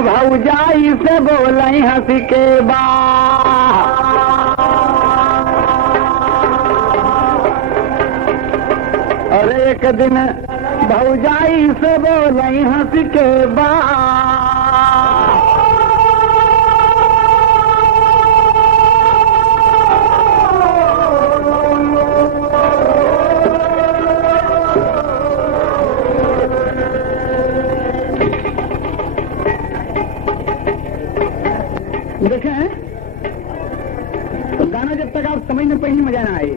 भौजाई से बोलई हंसी के बा। और एक दिन भौजाई से बोलई हंसी के बा। देखें, तो गाना जब तक आप समझ में पहले मजा ना आए,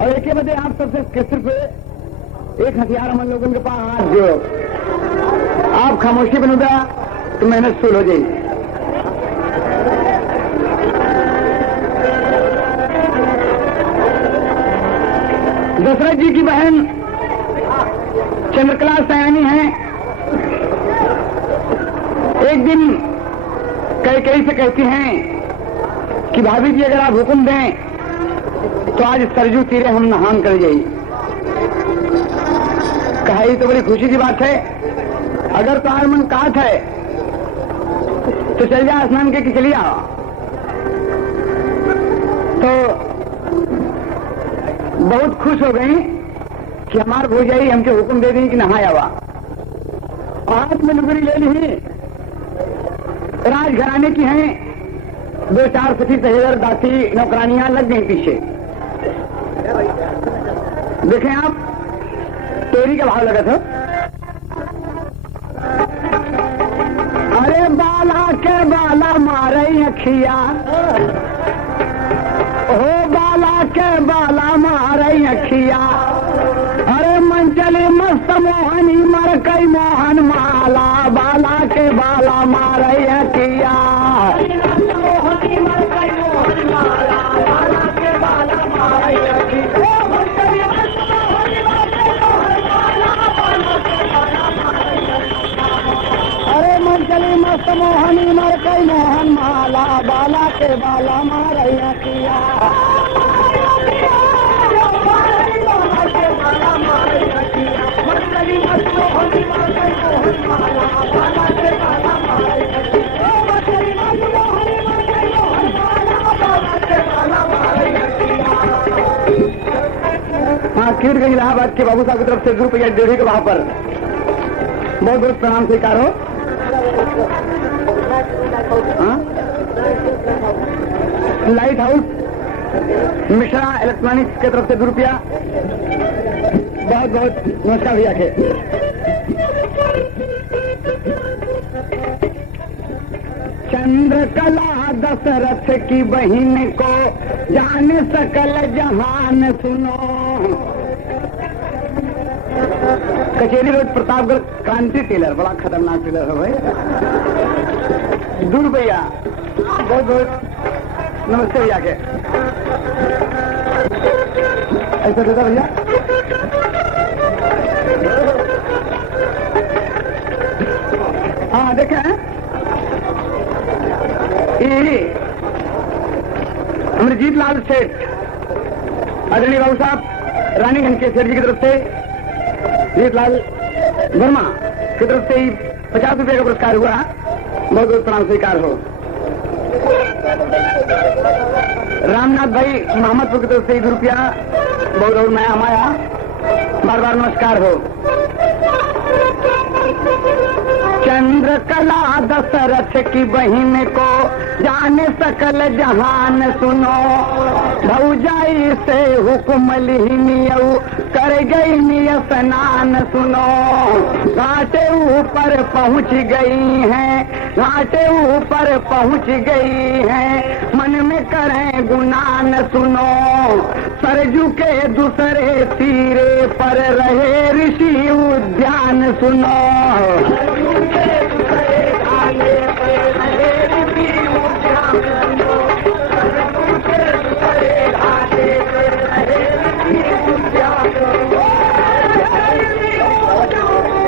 और एक बजे आप सबसे सिर्फ एक हथियार हम लोगों के पास, जो आप खामोशी बनूंगा तो मेहनत शुरू हो जाएगी। दशरथ जी की बहन चंद्रकला सयानी है। एक दिन कई से कहती हैं कि भाभी जी अगर आप हुक्म दें तो आज सरजू तीरे हम नहान कर जाइए। कहा ये तो बड़ी खुशी की बात है, अगर तो आज मन काट है तो चल जा स्नान के चली आओ। तो बहुत खुश हो गई कि हमार भौजाई हमके हुक्म दे दी कि नहाया हुआ। हाथ में लुगड़ी ले ली, राजघराने की हैं, 2-4 सखी सहेजर दासी नौकरानियां लग गई पीछे। देखें आप, तेरी का भाव लगा था। अरे बाला के बाला मारे अखिया, हो बाला के बाला मारे अखिया। अरे मंचली मस्त मोहनी मर कई मोहन माला, बाला के बाला मारे अखिया। अरे मंचली मस्त मोहनी मर कई मोहन माला, बाला के बाला मारे अखिया। हाँ, कीर्तगंज इलाहाबाद के बाबू साहब की तरफ से ₹1.5 के भाव पर बहुत बहुत प्रणाम स्वीकार हो। हाँ? लाइट हाउस मिश्रा इलेक्ट्रॉनिक्स की तरफ से ₹2 बहुत बहुत नमस्कार भैया के। चंद्रकला दशरथ की बहन को जाने सकल जहान सुनो। कचेरी रोड प्रतापगढ़ क्रांति टेलर, बड़ा खतरनाक टेलर है भाई। ₹2 बहुत बहुत नमस्ते भैया के। ऐसा देता भैया। हाँ देखें, अमरजीत लाल सेठ आदरणीय बाबू साहब रानीगंज के सेठ जी की तरफ से जीत लाल वर्मा की तरफ से ही ₹50 का पुरस्कार हुआ। बहुत बहुत प्रणाम स्वीकार हो। रामनाथ भाई मोहम्मदपुर की तरफ से ₹2 बहुत बहुत नया माया, बार बार नमस्कार हो। चंद्रकला दशरथ की बहन को जाने सकल जहान सुनो। भौजाई से हुक्म लिहिनियऊ कर गई स्नान सुनो। घाटे ऊपर पहुंच गई हैं, घाटे ऊपर पहुंच गई हैं, मन में करें गुनान सुनो। सरजू के दूसरे तीरे पर रहे ऋषि उद्यान सुनो।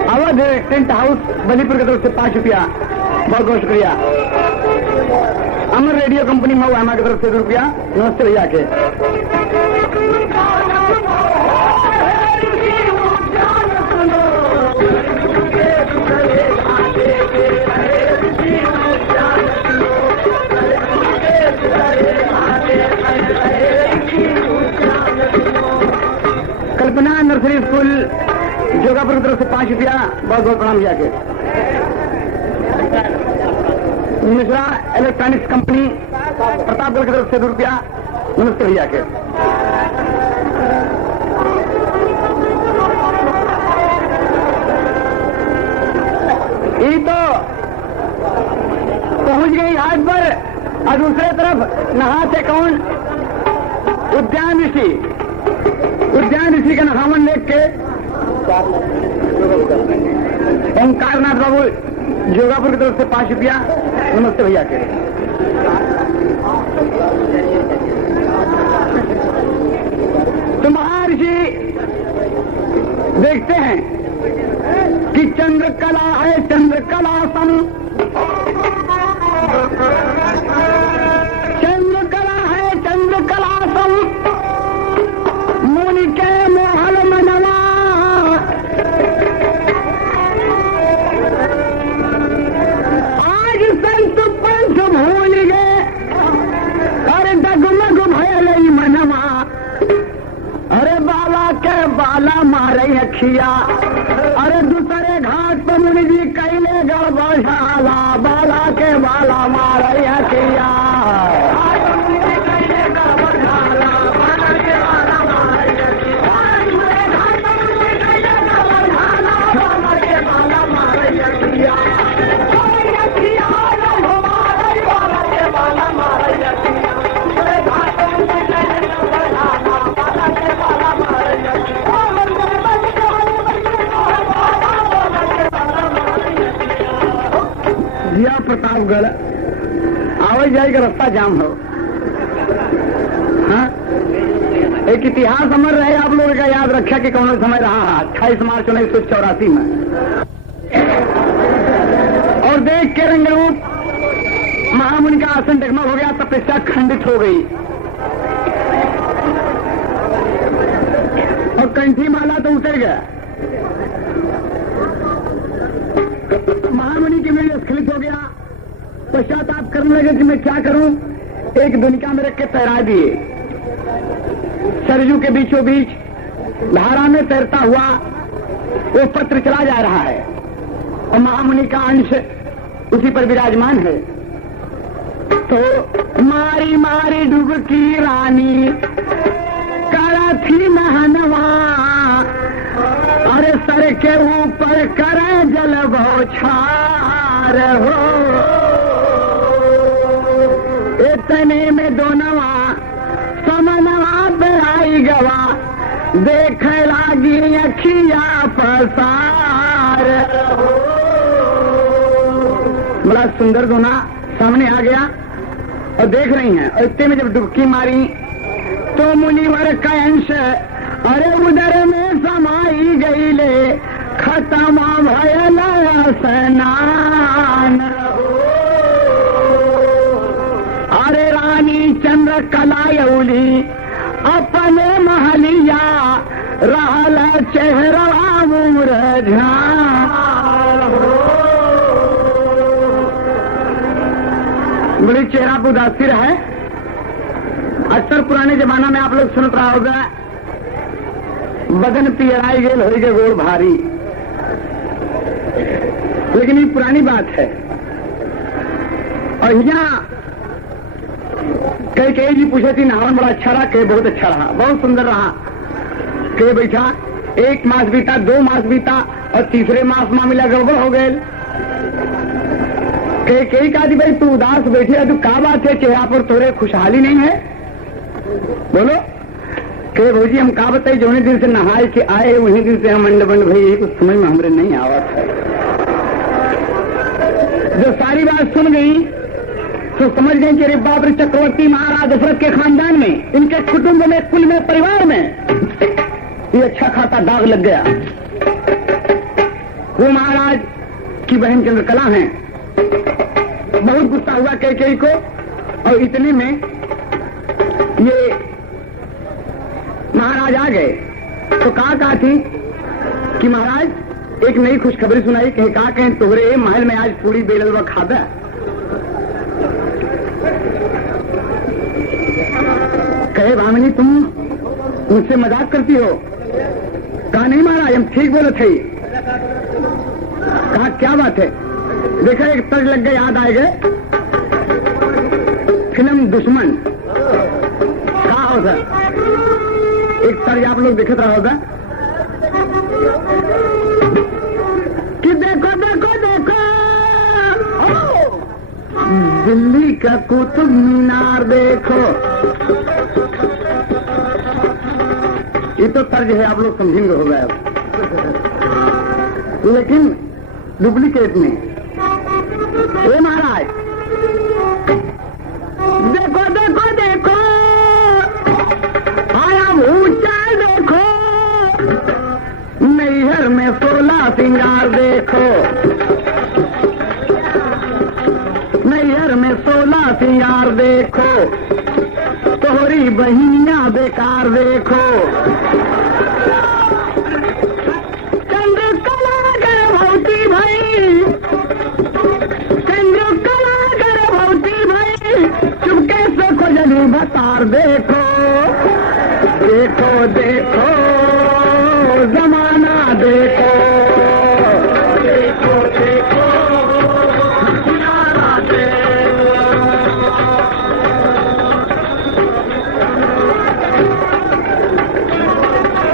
अवध टेंट हाउस बलीपुर की तरफ से ₹5, बहुत बहुत शुक्रिया। अमर रेडियो कंपनी मऊ की तरफ से ₹2, नमस्ते भैया के। बहुत बहुत प्रणाम किया के मिश्रा इलेक्ट्रॉनिक्स कंपनी प्रतापगढ़ की तरफ से ₹2 नमस्ते भैया के। ये तो पहुंच गई घाट पर और दूसरे तरफ नहा से कौन उद्यान ऋषि का नहावन लेख के ओंकारनाथ बाबू जोगापुर की तरफ से ₹5 नमस्ते भैया के। तो महर्षि देखते हैं कि चंद्रकला है चंद्रकला सम, चंद्रकला है चंद्रकला सम, मुनि के मोहल मनवा, आज संत पंथ भूल गए, अरे डगमग भयल मनवा, अरे बाला के बाला मारे अखिया, अरे दूसरे घाट पर मुनि जी कैले गड़बड़ाला, बाला के बाला मारे अखिया, प्रतापगढ़ आवाज जाए का रास्ता जाम हो। हाँ, एक इतिहास अमर रहे आप लोगों का याद रखा कि कौन समय रहा 28 मार्च 1984 में। और देख के रंगरूप महामुनि का आसन डगमग हो गया, तपस्या खंडित हो गई और कंठी माला तो उतर गया। महामुनि की मेरी स्खलित हो गया, पश्चाताप करने लगे कि मैं क्या करूं। एक दुनिया में रख के तैरा दिए, सरजू के बीचों बीच धारा में तैरता हुआ वो पत्र चला जा रहा है और महामुनि का अंश उसी पर विराजमान है। तो मारी मारी डुबकी रानी करा थी नहनवा, अरे सर के ऊपर करे जल बौछार हो, इतने में दोनवा समनवा पे आई गवा, देख लागी अखिया पसार। बड़ा सुंदर दोना सामने आ गया और देख रही हैं, और इतने में जब डुबकी मारी तो मुनिवर का अंश अरे उधर में समाई गई ले, खत्म भयल स्नान। अरे रानी चंद्रकला यौली अपने महलिया, रहल चेहरा मुरझा। बड़ी चेहरा पर उदासी है। अक्सर पुराने जमाना में आप लोग सुनत रहा होगा, बदन पियराई गेल हो गए गोड़ भारी, लेकिन ये पुरानी बात है। और यहाँ कई जी पूछे थी नहावन बड़ा अच्छा रहा, कई बहुत अच्छा रहा, बहुत सुंदर रहा। कई बैठा 1 मास बीता, 2 मास बीता और तीसरे मास मामला गड़बड़ हो गए। कई कहा भाई तू उदास बैठी है, तू क्या बात है, चेहरा पर तोरे खुशहाली नहीं है, बोलो। कहे भौजी हम का बताई, जो दिन से नहाए के आए वही दिन से हम अंडबंड भाई, यही कुछ समझ में हमरे नहीं आवत है। जो सारी बात सुन गई तो समझ गए कि अरे बाप रे, चक्रवर्ती महाराज दशरथ के खानदान में, इनके कुटुंब में, कुल में, परिवार में ये अच्छा खासा दाग लग गया। वो महाराज की बहन चंद्रकला है, बहुत गुस्सा हुआ कई को। और इतने में ये महाराज आ गए तो कहा थी कि महाराज एक नई खुशखबरी सुनाई। कहे कहा कहें तोहरे महल में आज पूरी बेलवा खादा। कहे भामिनी तुम मुझसे मजाक करती हो। कहा नहीं महाराज हम ठीक बोले थे। कहा क्या बात है? देखा एक तर्ज लग गए, याद आए गए फिल्म दुश्मन कहा होता, एक तर्ज आप लोग देखते रहा होगा कि देखो देखो देखो दिल्ली का कुतुब मीनार देखो। ये तो तर्ज है, आप लोग समझेंगे होगा अब, लेकिन डुप्लीकेट में ये महाराज देखो देखो देखो आया ऊंचा देखो, नैहर में 16 सिंगार देखो, नैहर में 16 सिंगार देखो, तोहरी बहिनियां बेकार देखो। चंद्रकला गर्भवती भई, चंद्रकला गर्भवती भई, चुपके से खोजली भतार देखो, देखो देखो जमाना देखो, देखो देखो किनारा देखो।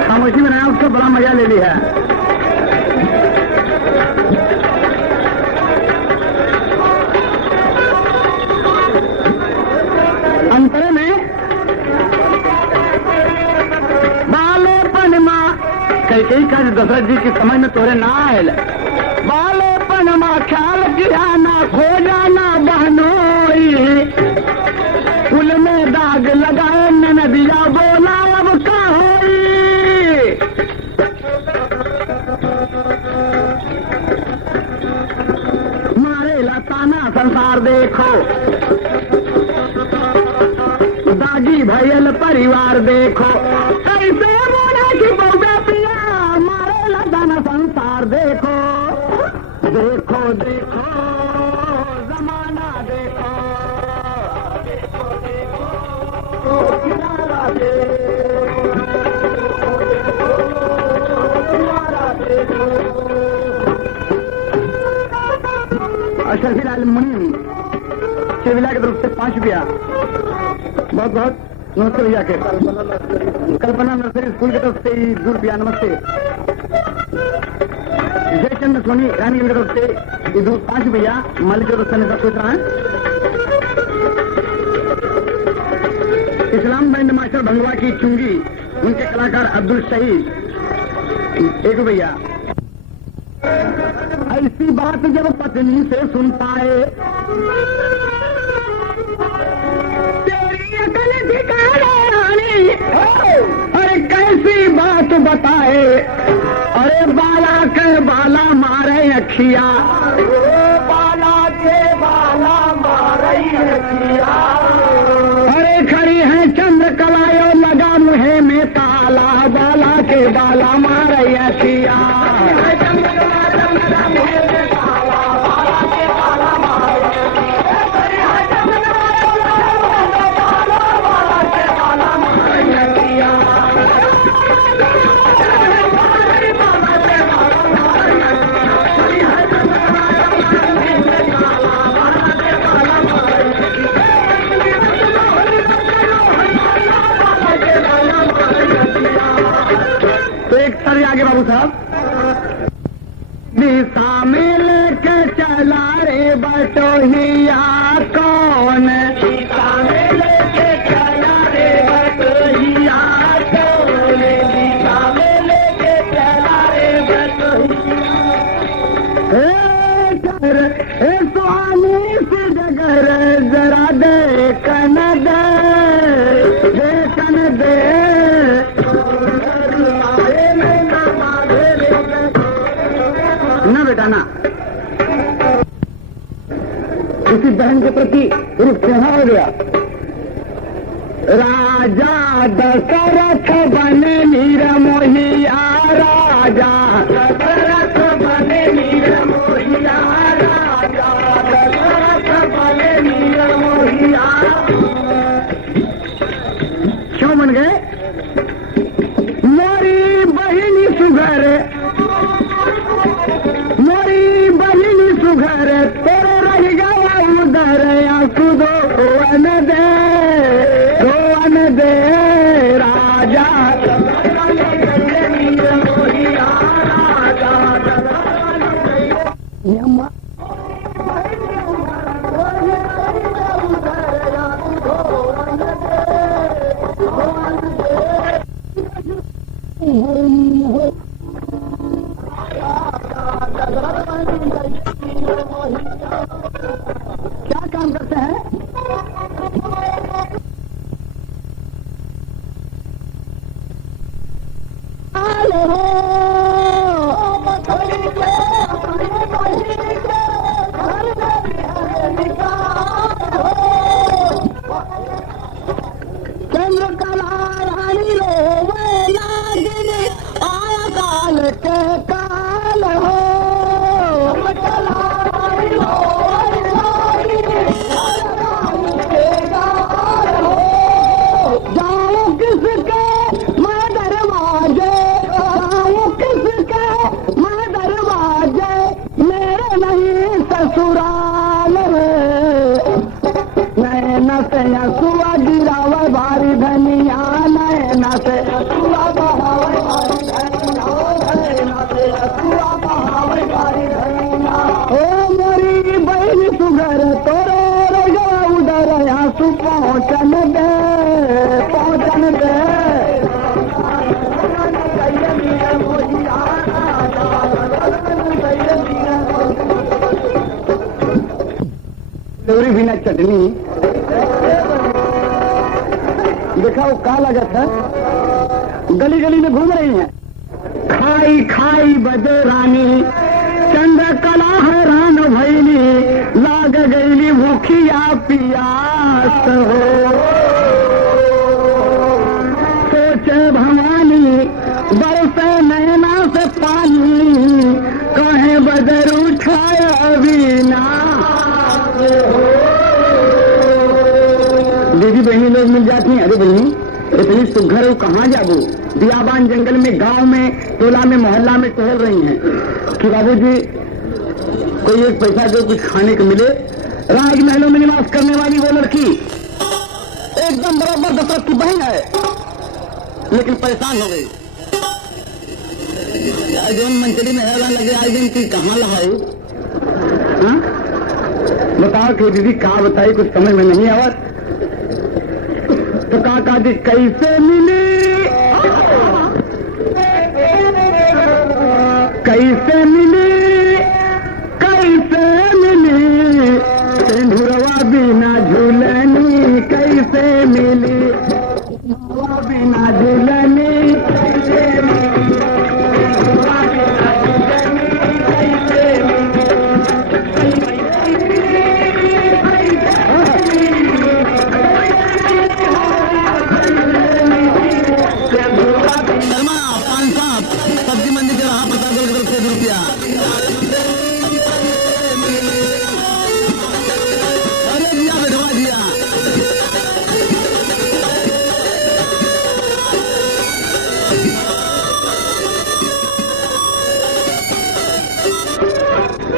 खामोशी बनाया, उसको बड़ा मजा ले लिया है। अंतरे में बालेपन माँ कई का दशरथ जी की समझ में तोरे ना आयल, बालेपन माँ ख्याल किया ना खो जाना बहनोई, फूल में दाग लगाए नदिया बोला अब का होई। मारे लताना संसार देखो, दागी भयल परिवार देखो, कैसे मोना की बौगा पिया, मारे लताना संसार देखो, देखो देखो जमाना देखो, देखो देखो किनारा देखो, किनारा देखो। अशरफी मुनीम शिविला की तरफ से 5 रुपया बहुत बहुत नमस्ते भैया के। कल्पना नर्सरी स्कूल की तरफ से 2 रुपया नमस्ते। जयचंद्र सोनी रानी की तरफ से 5 रुपया मालिक की तरफ से सब सोच रहा है। इस्लाम बैंड मास्टर भंगवा की चुंगी, उनके कलाकार अब्दुल शहीद 1 रुपया। ऐसी बात जब पत्नी से सुन पाए, तेरी अकल ठिकाने आनी, अरे कैसी बात बताए, अरे बाला के बाला मारे अखिया, बाला के बाला मारे अखिया, अरे खड़ी है चंद्रकला लगा मुहे में ताला, बाला के बाला मारे अखिया। आगे बाबू साहब, दिशा में लेके चला रे बटोहिया कौन, दिशा में लेके चला रे बटोहिया कौन, दिशा में लेके चला रे बटोहिया, स्वामी से जगर जरा देखन दे, देखन दे, ना बेटा ना, किसी बहन के प्रति रुख हो गया। राजा दशरथ बने नीर मोहिया, राजा दशरथ बने नीर मोहिया, राजा दशरथ बने नीर मोहिया। क्यों बन गए? मोरी बहिनी सुगर, मोरी दे रोवन दे राजा क्या काम करते हैं? चंद्रकला रानी रोवे लागिनी आया काल के काल हो। जाऊं किसके मैं दरवाजे, जाऊं किसके मैं दरवाजे, मेरे नहीं ससुराल नैना से हसुआ गिरावा भारी धनिया, नैना से हसुआ बहावे भारी धनिया, नैना से हसुआ बहावे भारी धनिया। ओ मोरी बहन सुगर तोरे रगा उधर हंसू पहुँचन दे, पहुँचन दे। पूरी बिना चटनी देखा वो का लागत है, गली गली में घूम रही है। खाई खाई बदे रानी चंद्रकला हैरान भैली, लाग गईली भूखिया पियास हो। सोचे भवानी बरसे नैना से पानी, कहे बदर उठाया अविना। दीदी बहनी लोग मिल जाती हैं, अरे बहनी इतनी सुघर हो कहाँ जाबू? बियाबान जंगल में, गांव में, टोला में, मोहल्ला में टहल रही हैं कि बाबूजी कोई एक पैसा दो, कुछ खाने को मिले। राजमहलों में निवास करने वाली वो लड़की एकदम बराबर दशरथ की बहन है, लेकिन परेशान हो गई। जो मंचली में हैरान लगे आज दिन की कहाँ लगाई? बताओ कि दीदी कहा बताई, कुछ समझ में नहीं आवा। तो काका जी कैसे मिली, कैसे मिली, कैसे मिली, सिंधुरवा बिना झूलनी, कैसे मिली बिना झूलनी, कैसे मिली,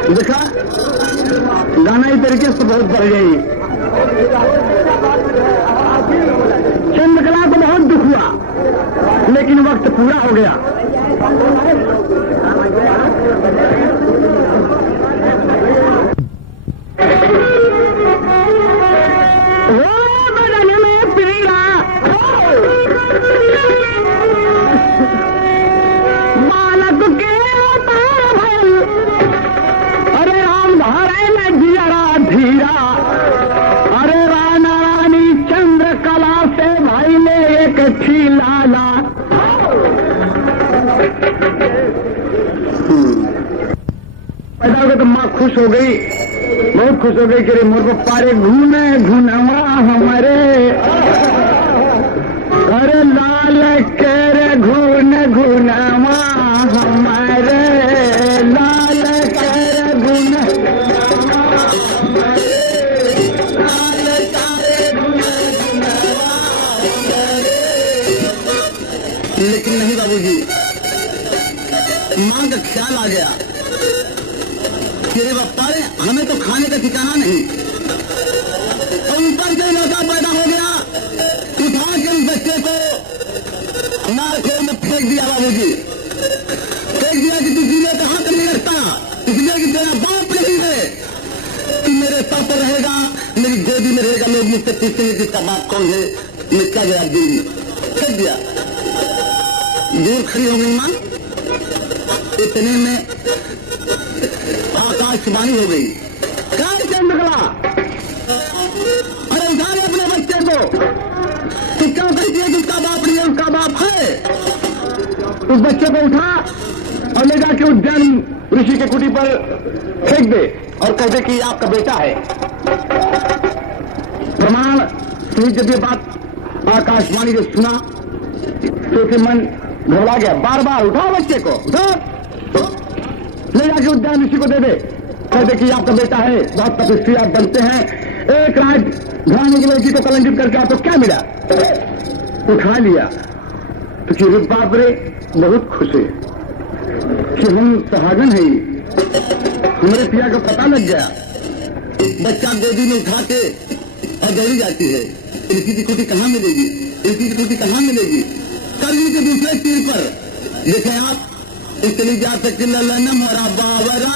देखा गाना ही तरीके से बहुत बढ़ गई। चंद्रकला को बहुत दुख हुआ, लेकिन वक्त पूरा हो गया। वो बदन में पीड़ा बालक के भल, अरे राम धारे में जियरा धीरा, अरे राना रानी चंद्रकला से भाई ने एक लाला। पैदा हो गया तो माँ खुश हो गई, बहुत खुश हो गई कि मोर को पारे घूमे घुनवा हमारे, अरे लाल के रे घून घुनवा हमारे, लाल के रे घून, लेकिन नहीं बाबूजी, मां का ख्याल आ गया कि रे बापा रे हमें तो खाने का ठिकाना नहीं, और ऊपर से लड़का पैदा हो गया, उठा के उस बच्चे को नारखेल में फेंक दिया। बाबूजी फेंक दिया कि तू जीने का हक नहीं रखता, इसलिए कि तेरा बाप नहीं है, तू मेरे सर पर रहेगा, मेरी गोदी में रहेगा, लोग मुझसे पूछेंगे कि इसका बाप कौन है, मैं क्या जवाब दूंगी। फेंक दिया। दूर खड़ी हो गई मां, इतने में आकाशवाणी हो गई, क्या चंद निकला, अरे उठा ले अपने बच्चे को, तू क्यों कहती है कि उसका बाप नहीं है, उसका बाप है। उस बच्चे को उठा और ले जाके उद्यान ऋषि के कुटी पर फेंक दे और कह दे कि आपका बेटा है। प्रमाण सुनी जब ये बात आकाशवाणी ने सुना तो उसे मन घबरा गया। बार बार उठाओ बच्चे को, उठाओ, ले जाके उद्यान ऋषि को दे दे, कह दे कि आपका बेटा है, बहुत तपस्वी आप बनते हैं, एक रात घराने की लड़की को कलंकित करके आपको क्या मिला। उठा लिया तो कि बाप रे बहुत खुश है कि हम सहागन है, हमारे पिया का पता लग गया। बच्चा गोदी में उठा के और दौड़ी जाती है, ऋषि की कुटी कहाँ मिलेगी, ऋषि की कुटी कहाँ मिलेगी। करनी के दूसरे तीर पर देखे आप, इसलिए जा सकती ललन मोरा बावरा,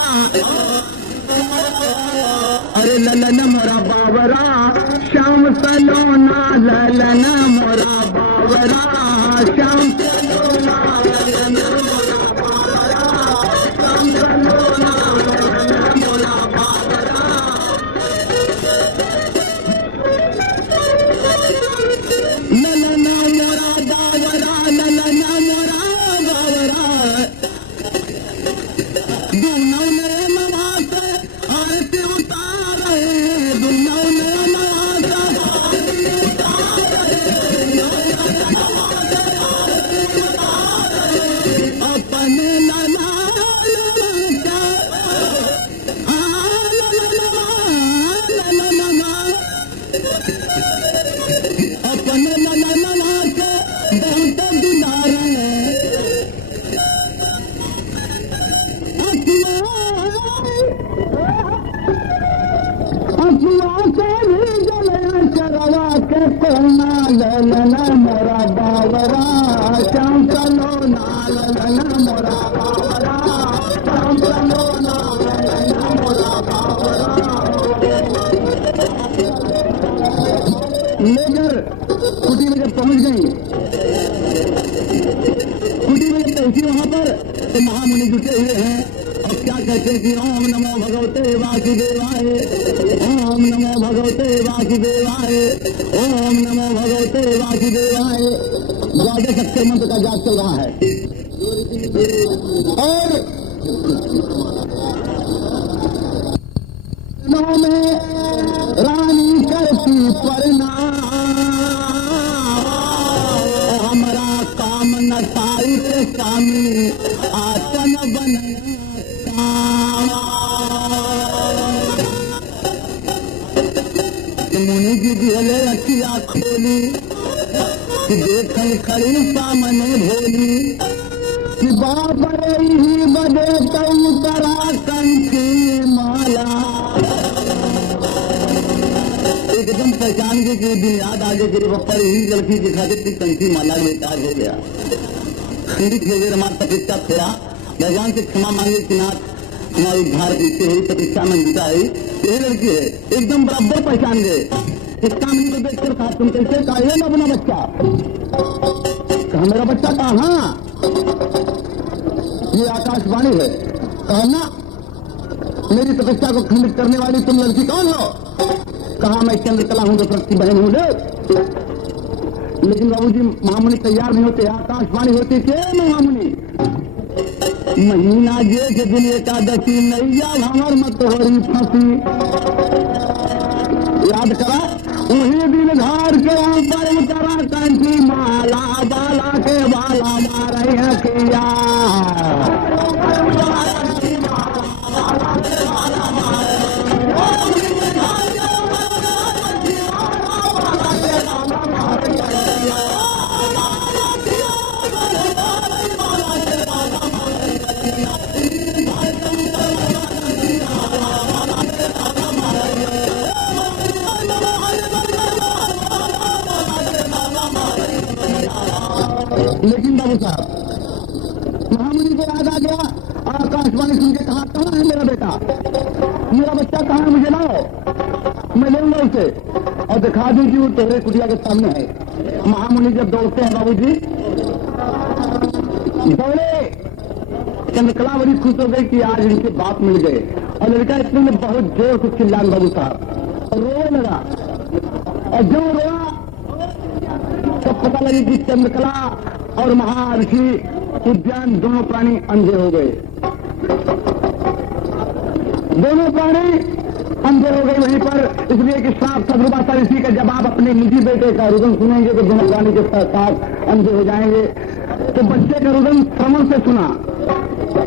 अरे ललन मोरा बावरा, श्याम सलोना ललन मोरा बावरा, श्याम सलोना ललन मोरा बावरा, श्याम सलोना ललन मोरा बावरा। ललन मोरा बावरा, ललन मोरा बावरा, दुनौ ने नवाज आरती उतारे, दुनौ ने नवाज आरती उतारे, अपने लला लला अपने लला लला के बहुत दुलारे, चरवा के कोना ललना मोरा बावरा, श्याम सलोना ललना मोरा बावरा, श्याम सलोना ललना मोरा बावरा। लेकर कुटी में जब पहुंच गई, कुटी में जब पहुंची वहां पर तो महामुनि जुटे हुए हैं और क्या कहते हैं कि ओम नमो भगवते वासुदेवाय, ओम नमो भगवते वासुदेवाय, ओम नमो भगवते वासुदेवाय। द्वादश अक्षर मंत्र का जाप चल रहा है और में रानी करती प्रणाम, हमारा काम न साई के स्वामी आसन बनता। मुनि जी दिहले अखिया खोली, देखल खड़ी सामने भोली, कि बाप ही बदे तऊ तरा कंठी माला। एकदम पहचान के दिन याद आ गए कि बप्पर ही लड़की दिखा देती कंठी माला बेकार हो गया, खंडित हो गए, हमारा तपस्या फेरा। भगवान से क्षमा मांगे कि नाथ हमारी उद्धार कैसे हुई, तपस्या में जुटा है, यही लड़की है। एकदम बराबर पहचान गए। इस कामनी को देखकर कहा तुम कैसे, कहा ये अपना बच्चा, कहा मेरा बच्चा कहाँ, ये आकाशवाणी है, कहा ना मेरी तपस्या को खंडित करने वाली तुम लड़की कौन हो, कहा मैं चंद्रकला हूं, दशरथ की बहन हूं। लेकिन बाबूजी महामुनि तैयार नहीं होते, आकाशवाणी होती थे महामुनि। महीना जेठ दिन एकादशी नैया हमर मत होरी फंसी, याद करा वही दिन धार के ऊपर उतरा कंठी माला, बाला के बाला मारे किया। लेकिन बाबू साहब महामुनि को याद आ गया, आकाशवाणी सुन के कहा, कहाँ है मेरा बेटा, मेरा बच्चा कहाँ है, मुझे लाओ, मैं लेऊंगा उसे और दिखा दूं कि वो तोहरे कुटिया के सामने है। महामुनि जब दौड़ते हैं बाबूजी, दौड़े, चंद्रकला बड़ी खुश हो गई कि आज इनके बाप मिल गए, और लड़का इतने में बहुत जोर से चिल्लान बाबू साहब और रोने लगा, और जो रोआ तब पता लगी कि चंद्रकला और महर्षि उद्यान दोनों प्राणी अंधे हो गए, दोनों प्राणी अंधे हो गए वहीं पर। इसलिए कि श्राप सदरूपा ऋषि का जब आप अपने निजी बेटे का रुदन सुनेंगे तो दोनों प्राणी के साथ अंधे हो जाएंगे। तो बच्चे का रुदन श्रवण से सुना,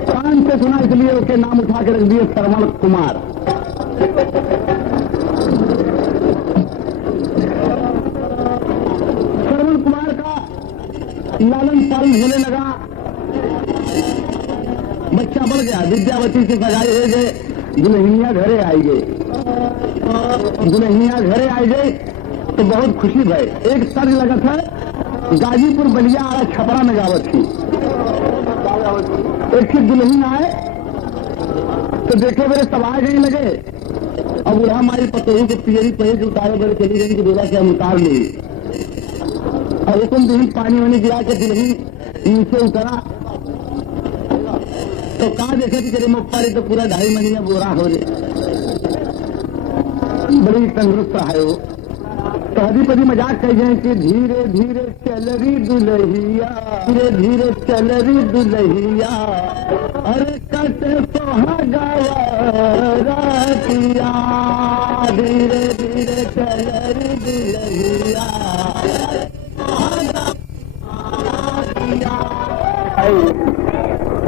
कान से सुना, इसलिए उसके नाम उठा के रख दिए श्रवण कुमार। श्रवण कुमार का लालन पालन होने लगा, बच्चा बढ़ गया, विद्यावती से सगाई हो गए, दुल्हनिया घरे आई गई, दुल्हनिया घरे आई गई तो बहुत खुशी भई। एक तर्ज लगा था, गाजीपुर बलिया आरा छपरा में गावत थी, एक दुल्हन आए तो देखे मेरे सवाल नहीं लगे, अब बुढ़ा हमारी पतोही को पियरी पहले जो उतारे बड़े चली गई कि बोला कि हम उतार ली, और एक दुल्हन पानी वानी गिरा के दुल्हन नीचे उतरा तो कहा देखे कि तेरे मुफ्तारी तो पूरा 2.5 महीना बोरा हो रहे, बड़ी तंदुरुस्त है वो। तो हदीपदी मजाक कह जाए कि धीरे धीरे चल रही दुल्हिया, धीरे धीरे चल रही दुल्हिया, अरे कटे सोहागा रातिया, धीरे धीरे चल रही दुल्हिया।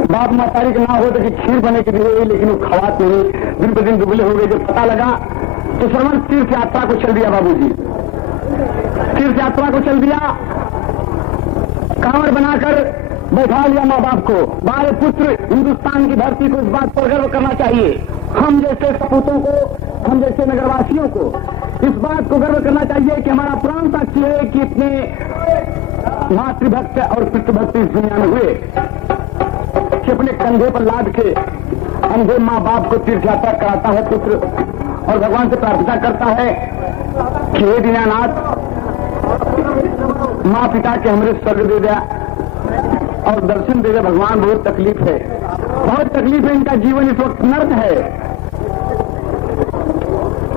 बाप मातारी के ना हो तो कि खीर बने के लिए, लेकिन वो खवात नहीं, दिन ब दिन दुबले हो गए। जब पता लगा तो श्रवण तीर्थ यात्रा को चल दिया, बाबूजी तीर्थ यात्रा को चल दिया, कांवड़ बनाकर बैठा लिया माँ बाप को। बारे पुत्र, हिंदुस्तान की धरती को इस बात पर गर्व करना चाहिए, हम जैसे सपूतों को, हम जैसे नगरवासियों को इस बात को गर्व करना चाहिए कि हमारा प्राण साक्षी है कि इतने मातृभक्त और पितृभक्त इस दुनिया में हुए कि अपने कंधे पर लाद के अंधे माँ बाप को तीर्थ यात्रा कराता है पुत्र, और भगवान से प्रार्थना करता है कि हे दीनानाथ, माँ पिता के हमरे स्वर्ग दे दिया और दर्शन दे दिया। भगवान बहुत तकलीफ है, बहुत तकलीफ है, इनका जीवन इस वक्त नर्क है।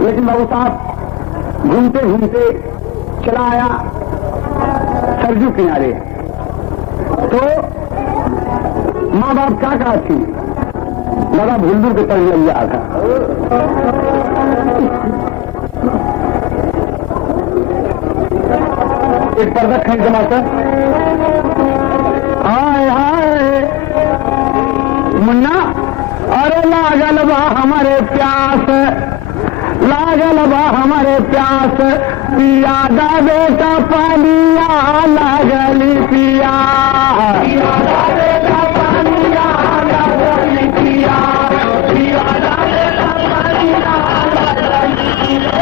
लेकिन बाबू साहब घूमते घूमते चला आया सरजू किनारे, तो माँ बाप क्या कहा थी, लगा भूलदूर के तर्ज लग गया था। एक पर्दा खींच जमाकर, हाय हाय मुन्ना, अरे लागल बा हमारे प्यास, लागल बा हमारे प्यास, पिया दा बेटा पानिया, लागली पिया, पिया दा बेटा पानिया, लागली पिया, पिया दा बेटा पानिया, लागली पिया,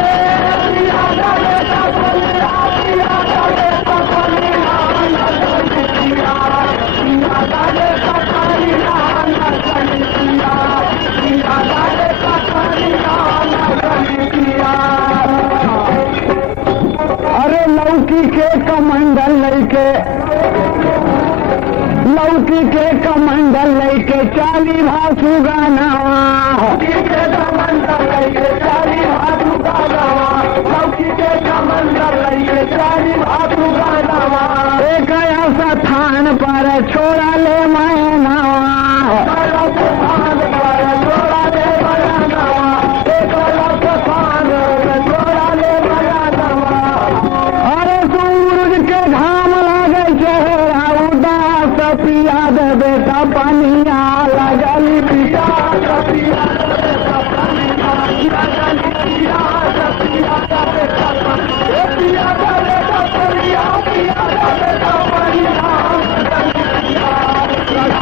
पिया दा बेटा पानिया, पिया दा बेटा पानिया, लागली पिया, पिया दा बेटा पानिया, लागली पिया, पिया दा बेटा पानिया, लागली पिया। अरे लौकी के कमंडल लेके, लौकी के कमंडल लेके चाली भासु गाना, लौकी के कमंडल लेके चाली भासु गाना, लौकी के कमंडल लेके चाली भासु गाना, एक ऐसा थान पर छोड़ा ले मैना, थान पर छोड़ा ले मैना, एक ऐसा थान पर छोड़ा ले मैना। अरे सूरज के घाम लागे चेहरा उदास, पिया दे बेटा पानिया, लगली पिया, पिया दे बेटा पानिया, लगली पिया, पिया दे बेटा पानिया, पिया दे बेटा पानिया, पिया दे बेटा पानिया, लगली पिया,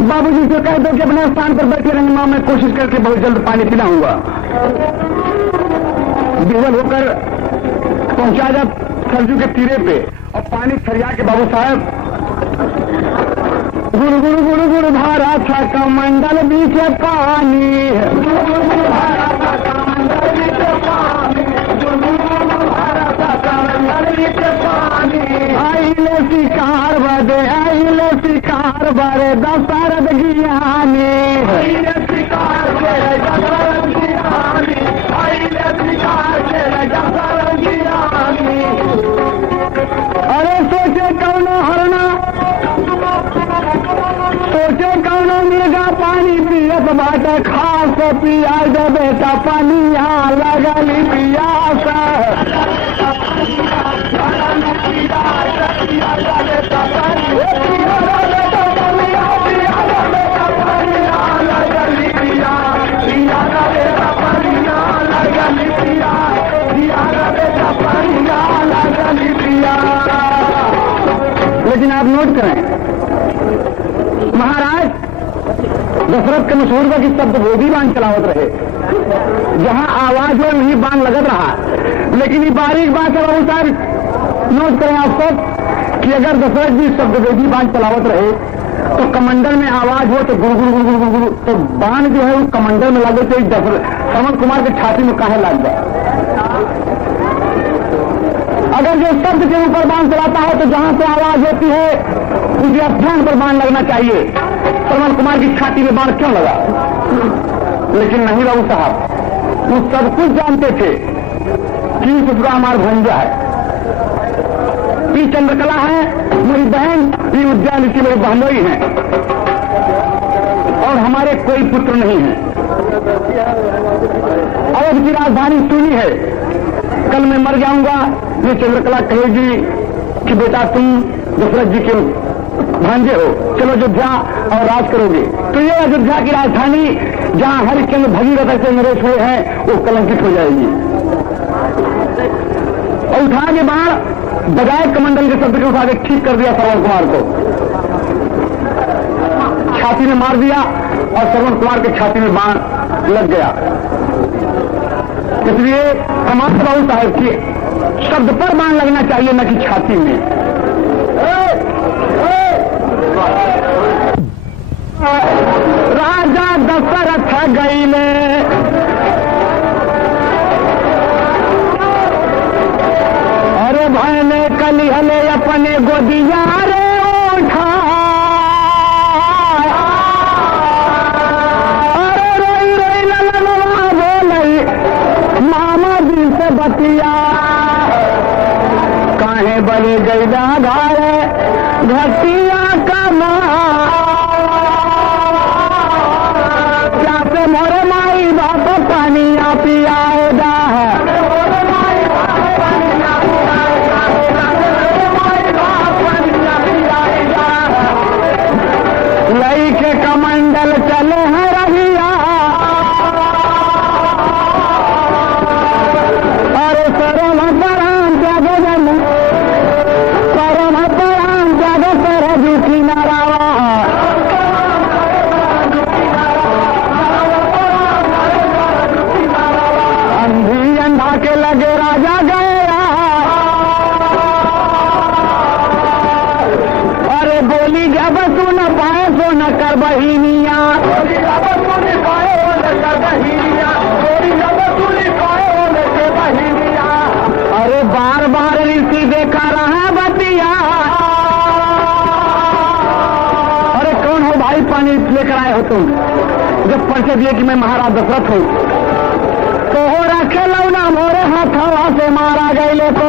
बाबूजी से कह दो कि अपने स्थान पर बैठे रहेंगे, मां मैं कोशिश करके बहुत जल्द पानी पिलाऊंगा। बिहवल होकर पहुंचा जब सरजू के तीरे पे और पानी फरिया के बाबू साहब गुरु गुरु गुरु गुरु भारा था कमंडल बीच पानी, आइले शिकार बदे आइले शिकार बरे दशरथ ज्ञानी, आइले शिकार बरे दशरथ ज्ञानी, आइले शिकार बरे दशरथ ज्ञानी। अरे सोचे कौनो हरना, सोचे कौनो मिर्गा पानी पियत बाटे, खास पिया दे बेटा पानिया लगली पियास। लेकिन आप नोट करें, महाराज दशरथ के मशहूर का कि शब्द वो भी बांध चलावत रहे, जहां आवाज हो वही बांध लगत रहा। लेकिन ये बारीक बात है बाबू साहब, नोट करें आप सब कि अगर दशरथ जी शब्द वेदी बांध चलावत रहे तो कमंडल में आवाज हो तो गुरु गुरु गुरु गुरु गुरु, तो बाण जो है वो कमंडल में लगे तो श्रवण कुमार के छाती में काहे लग जाए। अगर जो शब्द के ऊपर बाण चलाता है तो जहां से आवाज होती है उसी स्थान पर बाण लगना चाहिए। श्रवण कुमार की छाती में बाण क्यों लगा? लेकिन नहीं बाबू साहब, वो सब कुछ जानते थे कि उसका हमारा भंजा है, ये चंद्रकला है मेरी बहन, ये उद्यान की मेरी बहनोई है और हमारे कोई पुत्र नहीं है। अवध की राजधानी सुनी है, कल मैं मर जाऊंगा, ये चंद्रकला कहेगी कि बेटा तुम दशरथ जी के भांजे हो, चलो अयोध्या और राज करोगे। तो ये अयोध्या की राजधानी जहां हरिश्चंद्र भगीरथ ऐसे नरेश हुए हैं वो कलंकित हो जाएगी। और उठा के बाहर बजाय कमंडल के शब्द को उठा के ठीक कर दिया श्रवण कुमार को, छाती में मार दिया और श्रवण कुमार के छाती में बाण लग गया। इसलिए समाज बाबू साहब के शब्द पर बाण लगना चाहिए न कि छाती में। राजा दशरथ गईले अरे भैने कलिहले अपने गोदिया रे उठा, अरे रोई रोई ललनवा बोलई मामा दिल से बतिया, काहे बने गईला घारे घटिया का क्या से मोरे माई बाप पानिया पियाएगा है, लई के कमंडल चले हैं रहिया, अरे सरम पराम जागो जन सरम पराम जागो सरजू किनारावा, अंधी अंधा के लगे राजा गया, अरे बोली जब तू न पाए सो न कर बहिनिया, अरे बार बार ऋषि देखा रहा बतिया, अरे कौन हो भाई पानी लेकर आए हो तुम? जब परिचय दिए कि मैं महाराज दशरथ हूं तो हो रखे लौना मोरे हाथवा से मारा गए, तो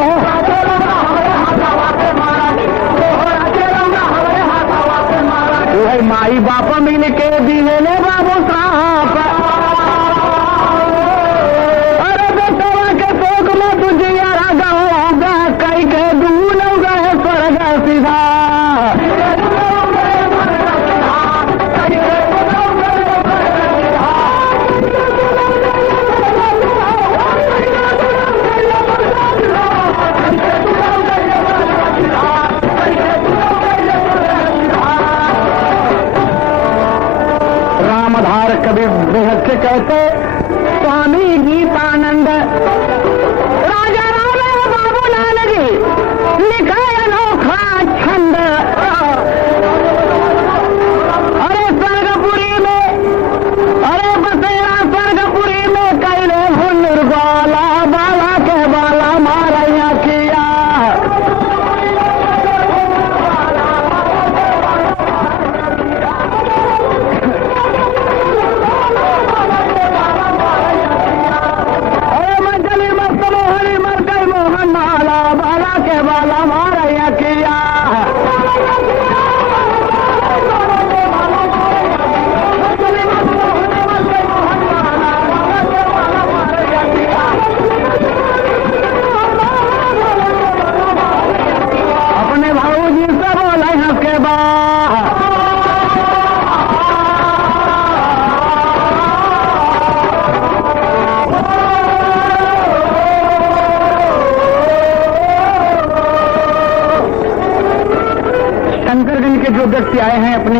वही माई बापा मिल के दिले बाबू साहब, अरे बेटवा के शोक में तुझे यारा गाऊंगा, कई के दूल गए स्वर्ग सीधा, बेहद से कहते स्वामी गीतानंद राजा राम बाबूलाल जी लिखा अनोखा छंद। अरे स्वर्गपुरी में, अरे बसेरा स्वर्गपुरी में कैले हुनर बाला बाला के बाला मारैया किया। अरे मंजली मस्त मोहनी मर गई मोहन माला बाला के बाला मारैया किया। अपने भाऊजी से बोले हंस के बाद शंकरगंज के जो व्यक्ति आए हैं अपने